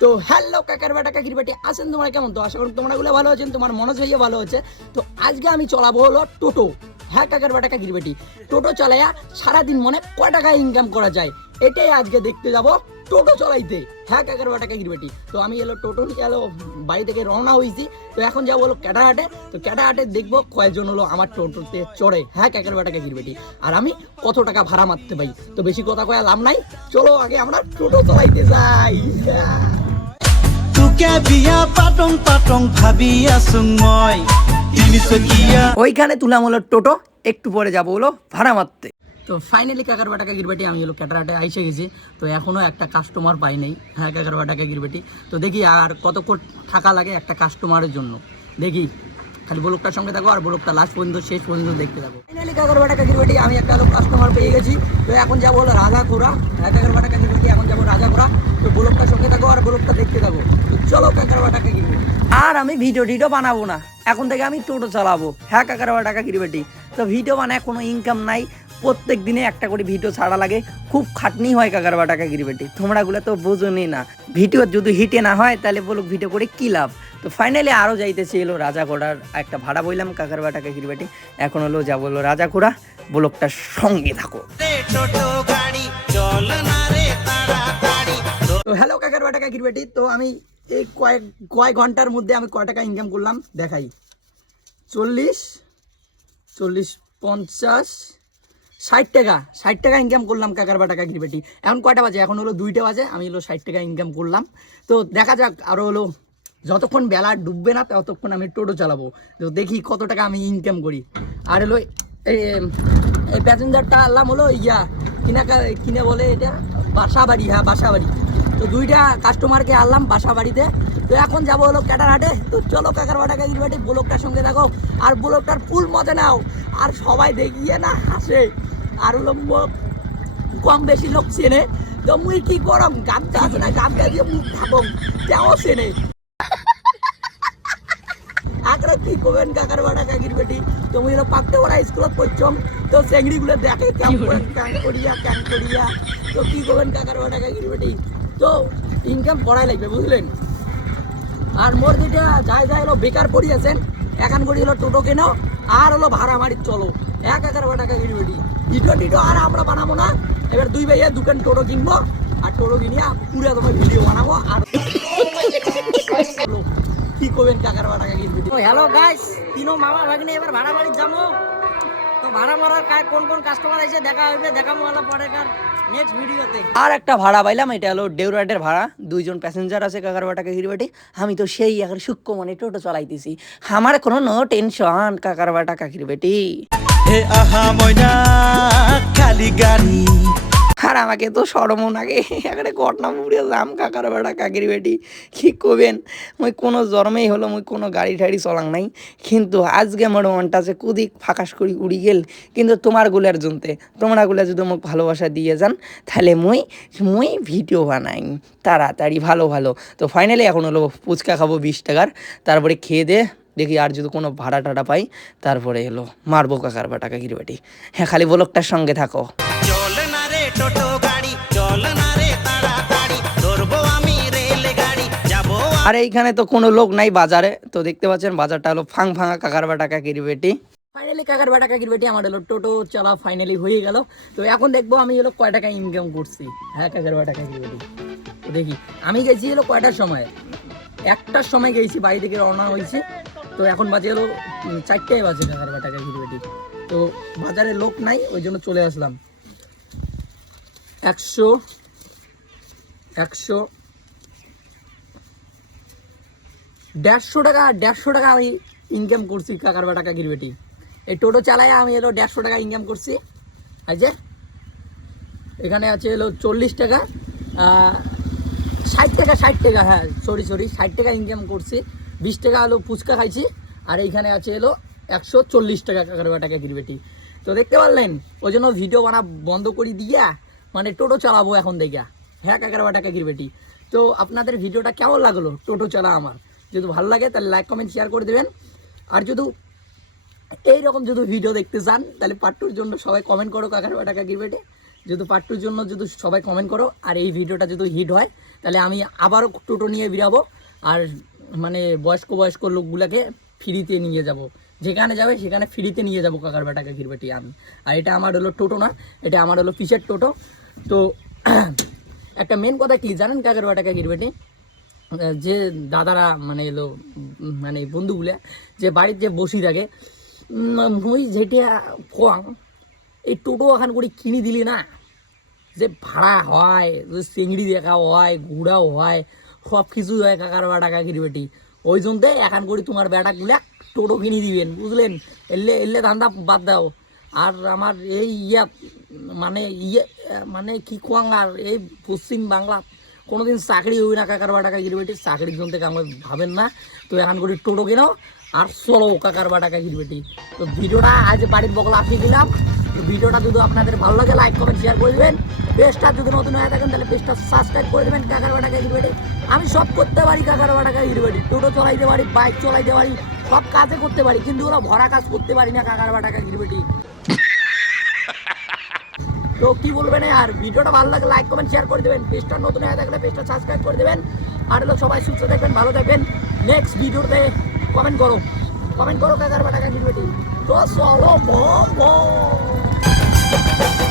তো হ্যালো কাকার বেটা কাকির বেটি আছেন তোমরা কেমন? তো আশা করি তোমরা গুলো ভালো আছেন, তোমার মনোজ ভাইয়া ভালো আছে। তো আজকে আমি চলাবো হলো টোটো। হ্যাঁ কাকার বেটা কাকির বেটি, টোটো চালাইয়া সারাদিন মনে কয় টাকা ইনকাম করা যায় এটাই আজকে দেখতে যাব টোটো চলাইতে। হ্যাঁ কাকার বেটা কাকির বেটি, তো আমি এলো টোটো নিয়ে এলো বাড়ি থেকে রওনা হয়েছি। তো এখন যাবো হলো ক্যাটাহাটে। তো ক্যাটাহাটে দেখবো কয়জন হলো আমার টোটোতে চড়ে। হ্যাঁ কাকার বেটা কাকির বেটি, আর আমি কত টাকা ভাড়া মারতে পাই। তো বেশি কথা কয়া লাভ নাই, চলো আগে আমরা টোটো চলাইতে যাই। ওইখানে তুলাম হলো টোটো, একটু পরে যাবো হলো ভাড়া মারতে। তো ফাইনালি কাকার বাটা কাকির বেটি আমি হলো ক্যাটারাটে আইসে গেছি। তো এখনো একটা কাস্টমার পাই নাই। হ্যাঁ কাকার বাটা কাকির বেটি, তো দেখি আর কতক্ষণ থাকা লাগে একটা কাস্টমারের জন্য। দেখি খালি ব্লগটার সঙ্গে থাকো আর ব্লগটা লাস্ট পর্যন্ত শেষ পর্যন্ত দেখতে থাকো। ফাইনালি কাকার বাটা কাকির বেটি আমি একটা কাস্টমার পেয়ে গেছি। তো এখন যাবো হলো রাজাখোড়া। হ্যাঁ কাকার বাটা কাকির বেটি এখন যাবো রাজাখোড়া। তো ব্লগটার সঙ্গে থাকো আর ব্লগটা দেখতে থাকো। তো চলো কাকার বাটা কাকির বেটি। আর আমি ভিডিও টিডিও বানাবো না, এখন থেকে আমি টোটো চালাবো। হ্যাঁ কাকার বাটা কাকির বেটি, তো ভিডিও বানায় কোনো ইনকাম নাই। প্রত্যেক দিনে একটা করে ভিডিও ছাড়া লাগে, খুব খাটনি হয় কাকার বাটা কাকির বেটি। তোমরাগুলো তো বোঝোনি না, ভিডিও যদি হিটে না হয় তাহলে বলো ভিডিও করে কী লাভ। তো ফাইনালি আরও যাইতেছি এলো রাজাখোড়ার একটা ভাড়া বইলাম কাকার বাটা কাকির বেটি। এখন হলো যা বললো রাজাখোড়া, ব্লগটার সঙ্গে থাকো। তো হ্যালো কাকার বাটা কাকির বেটি, তো আমি এই কয়েক ঘন্টার মধ্যে আমি কয় টাকা ইনকাম করলাম দেখাই। 40 40 50 60 টাকা ইনকাম করলাম কাকার বাটা কাকির বেটি। এখন কয়টা বাজে? এখন হলো 2টা বাজে। আমি হলো 60 টাকা ইনকাম করলাম। তো দেখা যাক আরও হলো যতক্ষণ বেলা ডুববে না ততক্ষণ আমি টোটো চালাবো। তো দেখি কত টাকা আমি ইনকাম করি। আর হলো এই প্যাসেঞ্জারটা আনলাম হলো কিনে বলে এটা বাসাবাড়ি। হ্যাঁ বাসাবাড়ি। তো 2টা কাস্টমারকে আনলাম বাসাবাড়িতে। তো এখন যাবো হলো ক্যাটারহাটে। তো চলো কাকার বাটা কাকির বেটি, ব্লগটার সঙ্গে থাকো আর ব্লগটার ফুল মজা নাও। আর সবাই দেখিয়ে না হাসে, আর হলো কম বেশি লোক চেনে। তো মুই কি করম, গামছা আছে না, গামছা দিয়ে মুখ ঢাকম, কেউ চেনে। আগ্রা কি করবেন কাকার বাটা কাকির বেটি, তুমি হলো পাকতে ওরা স্কুলত পড়ছম। তো চেংড়িগুলো দেখে ক্যাং করিয়া। তো কি করবেন কাকার বাটা কাকির বেটি, তো ইনকাম করাই লাগবে বুঝলেন। আর মোর যেটা যায় হলো বেকার পড়িয়েছেন, এখন করি হলো টোটো কেনো আর হলো ভাড়া মারি চলো। 1,000 টাকা কিনবেটি ভিডিও টিডিও আর আমরা বানাবো না। এবার 2 ভাইয়া দুকান টোটো কিনবো, আর টোটো কিনিয়া পুরো তোমার ভিডিও বানাবো। আর কি করবেন কাকার বাটা কিনবেটি। হ্যালো গাইস, তিনো মামা ভাগ্নে এবার ভাড়া বাড়ি যাবো। তো ভাড়া মারার কোন কোন কাস্টমার এসে দেখা হইবে দেখাবো হলো পরেকার নেক্সট ভিডিওতে। আর একটা ভাড়া পাইলাম, এটা হলো ডেউরাটের ভাড়া। 2জন প্যাসেঞ্জার আছে কাকার বাটা কাকির বেটি। আমি তো সেই এখন সূক্ষ্ম মানে টোটো চালাইতেছি, আমার কোনো নো টেনশন কাকার বাটা কাকির বেটি। হে আহা ময়না খালি গাড়ি, আর আমাকে তো সরমও লাগে, এখানে ঘটনা মুড়ে যাম কাকার বাটা কাকির বেটি। কি করবেন, মুই কোনো জন্মেই হলো মুই কোনো গাড়ি টাড়ি চলাং নাই। কিন্তু আজকে আমার মনটা যে কুদিক ফাঁকাশ করি উড়ি গেল। কিন্তু তোমার গুলার জন্যে, তোমরা গুলা যদি মোক ভালোবাসা দিয়ে যান তাহলে মুই ভিডিও বানাই তাড়াতাড়ি ভালো ভালো। তো ফাইনালি এখন হলো ফুচকা খাবো 20 টাকার, তারপরে খেয়ে দে দেখি আর যদি কোনো ভাড়া টাড়া পাই তারপরে এলো মারবো কাকার বাটা কাকির বেটি। হ্যাঁ খালি ব্লগটার সঙ্গে থাকো। আর এইখানে তো কোনো লোক নাই বাজারে, তো দেখতে পাচ্ছেন বাজারটা হলো ফাঁকা কাকার বাটা কাকির বেটি। ফাইনালি কাকার বাটা কাকির বেটি আমার হলো টোটো চলা ফাইনালি হয়ে গেল। তো এখন দেখবো আমি হলো কয় টাকা ইনকাম করছি। হ্যাঁ কাকার বাটা কাকির বেটি, তো দেখি আমি গেছি হলো কয়টার সময়, 1টার সময় গেছি, বাড়ি থেকে রওনা হয়েছি। তো এখন বাজে হলো 4টায় বাজে কাকার বাটা কাকির বেটি। তো বাজারে লোক নাই, ওই জন্য চলে আসলাম। 100 150 টাকা আমি ইনকাম করছি কাকার বাটা কাকির বেটি। এই টোটো চালায় আমি এলো 150 টাকা ইনকাম করছি। আছে এখানে আছে এলো 40 টাকা, 60 টাকা, হ্যাঁ সরি 60 টাকা ইনকাম করছি। 20 টাকা হলো ফুচকা খাইছি। আর এইখানে আছে এলো 140 টাকা কাকার বাটা কাকির বেটি। তো দেখতে পারলেন, ওই জন্য ভিডিও বন্ধ করে দিয়া মানে টোটো চালাবো এখন দেখা। হ্যাঁ কাকার বাটা কাকির বেটি, তো আপনাদের ভিডিওটা কেমন লাগলো টোটো চালা আমার? যদি ভালো লাগে তাহলে লাইক কমেন্ট শেয়ার করে দেবেন। আর যদি এইরকম যদি ভিডিও দেখতে চান তাহলে পার্ট 2-র জন্য সবাই কমেন্ট করো কাকার বাটা কাকির বেটি। যদি পার্ট 2-র জন্য যদি সবাই কমেন্ট করো আর এই ভিডিওটা যদি হিট হয় তাহলে আমি আবারও টোটো নিয়ে বেরাবো, আর মানে বয়স্ক লোকগুলোকে ফ্রিতে নিয়ে যাব, যেখানে যাবে সেখানে ফ্রিতে নিয়ে যাব কাকার বেটা কাকির বেটি আমি। আর এটা আমার হলো টোটো না, এটা আমার হলো পিসের টোটো। তো একটা মেন কথা কি জানেন কাকার বেটা কাকির বেটি, যে দাদারা মানে এলো মানে বন্ধুগুলা যে বাড়ির যে বসি থাকে মই যেটা ফোয়াং এই টোটো এখন করে কিনে দিলি না, যে ভাড়া হয়, যে চিংড়ি দেখা হয়, ঘোড়াও হয়, সব কিছু হয় কাকার বেটা কাকির বেটি। ওই জন্যে এখন করে তোমার বেটাগুলা টোটো কিনে দিবেন, বুঝলেন? এলে ধান্দা বাদ দাও। আর আমার এই মানে কি কোয়াং, আর এই পশ্চিম বাংলা কোনোদিন চাকরি হই না কাকার বেটা কাকির বেটি, চাকরির জন্য কাম ভাবেন না। তো এখন করে টোটো কেনো আর চলো কাকার বেটা কাকির বেটি। তো ভিডিওটা আজ বাড়ির বগলা আসি দিলাম। তো ভিডিওটা যদি আপনাদের ভালো লাগে লাইক কমেন্ট শেয়ার করে দেবেন, পেজটা যদি নতুন হয়ে থাকেন তাহলে পেজটা সাবস্ক্রাইব করে দেবেন। কাকার বেটা কাকির বেটি আমি সব করতে পারি, কাকার বেটা কাকির বেটি টোটো চালাইতে পারি, বাইক চালাইতে পারি, সব কাজে করতে পারি, কিন্তু ওরা ভরা কাজ করতে পারি না কাকার বেটা কাকির বেটি। তো কি বলবেন, আর ভিডিওটা ভালো লাগে লাইক কমেন্ট শেয়ার করে দেবেন, পেজটা নতুন হয়ে থাকলে পেজটা সাবস্ক্রাইব করে দেবেন। আর হলো সবাই সুস্থ থাকবেন, ভালো থাকবেন। নেক্সট ভিডিওতে কমেন্ট করো কাকার বেটা কাকির বেটি। তো চলো বম বম।